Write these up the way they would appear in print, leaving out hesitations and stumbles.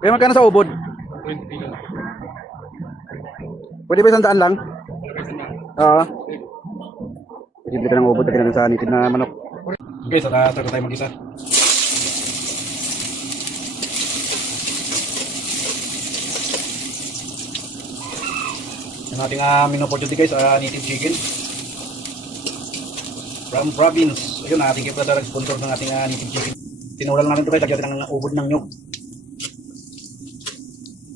Kaya magkano sa ubod? 20 lang. Pwede ba 100 lang? Oo. Posible ka ng ubod natin natin sa native na manok. Okay, so start tayo mag-isa. Yung ating menu for today guys, native chicken. From province. Ayun, ating kipla sa sponsor ng ating native chicken. Tinulang natin ito guys, lagyan natin ng ubod ng nyug.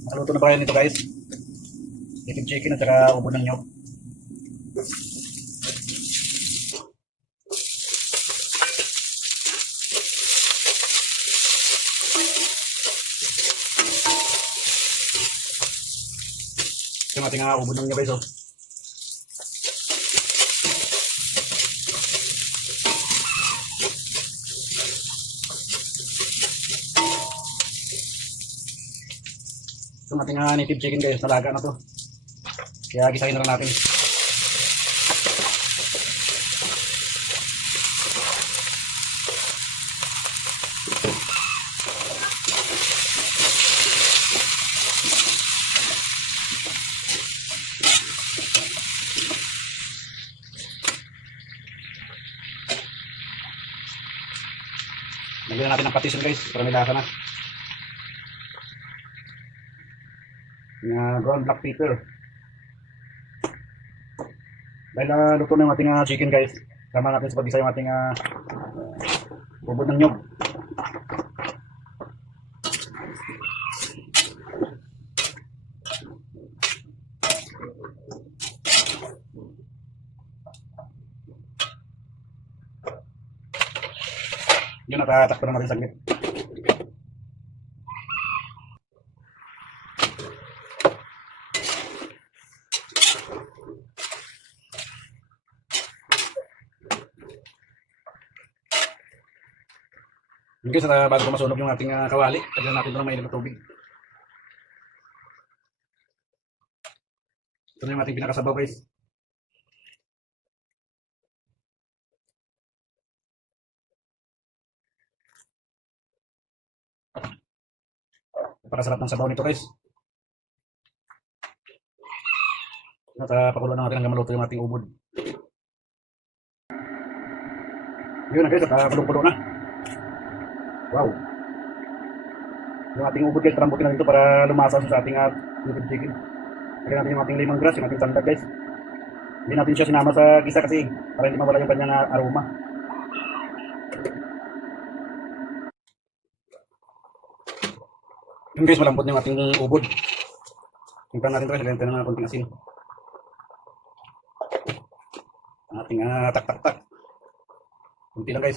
Nakaluto na ba kayo nito guys? Native chicken at saka ubod ng nyug. Yung ating ubod ng nyug guys oh. Itong ating native chicken guys, nalaga na to. Kaya gisahin na lang natin. Lagyan natin ng patis guys, para may lasa na. Ground black pepper. Dahil luto na yung ating chicken guys, sama natin sa pag-isa yung ating ubod ng nyog. Yun, natatakpan na natin saglit. Yun guys, bago ko masunog yung ating kawali, lagyan natin ito ng mainit na tubig. Ito na yung ating pinakasabaw guys. Napakasarap ng sabaw nito guys. At pakuluan natin hanggang maluto yung ating ubod. Yun na guys, at kulong-kulo na. Wow. Yung ating ubod guys, tarambutin natin ito para lumasa sa ating native chicken. Lagyan natin yung ating lemongrass, yung ating sandag guys. Hindi natin siya sinama sa gisa kasi para hindi mawala yung kanyang aroma. Yun guys, malambot na yung ating ubod. Tingnan natin ito guys, lagyan natin ng konting asin. Ang ating tak-tak-tak. Kunti lang guys.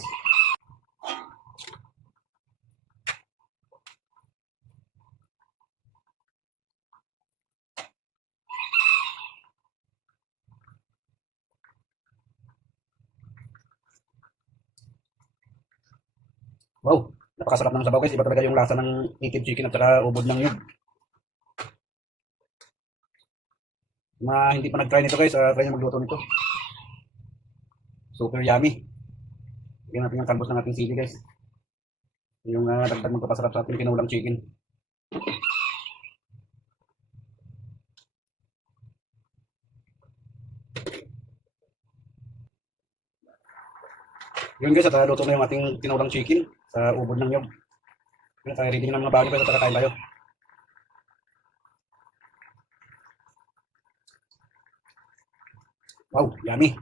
Wow, napakasarap ng sabaw guys. Iba talaga yung lasa ng native chicken at saka ubod ng nyug. Hindi pa nag-try nito guys, try nyo magluto nito. Super yummy. Bigyan natin yung kalbos ng ating sili guys. Yung dagdag magpapasarap sa ating pinulang chicken. Yun guys, at luto na yung ating tinulang chicken sa ubod ng nyug. Yun, ready nyo ng mga bagay guys at kain tayo. Wow, yummy.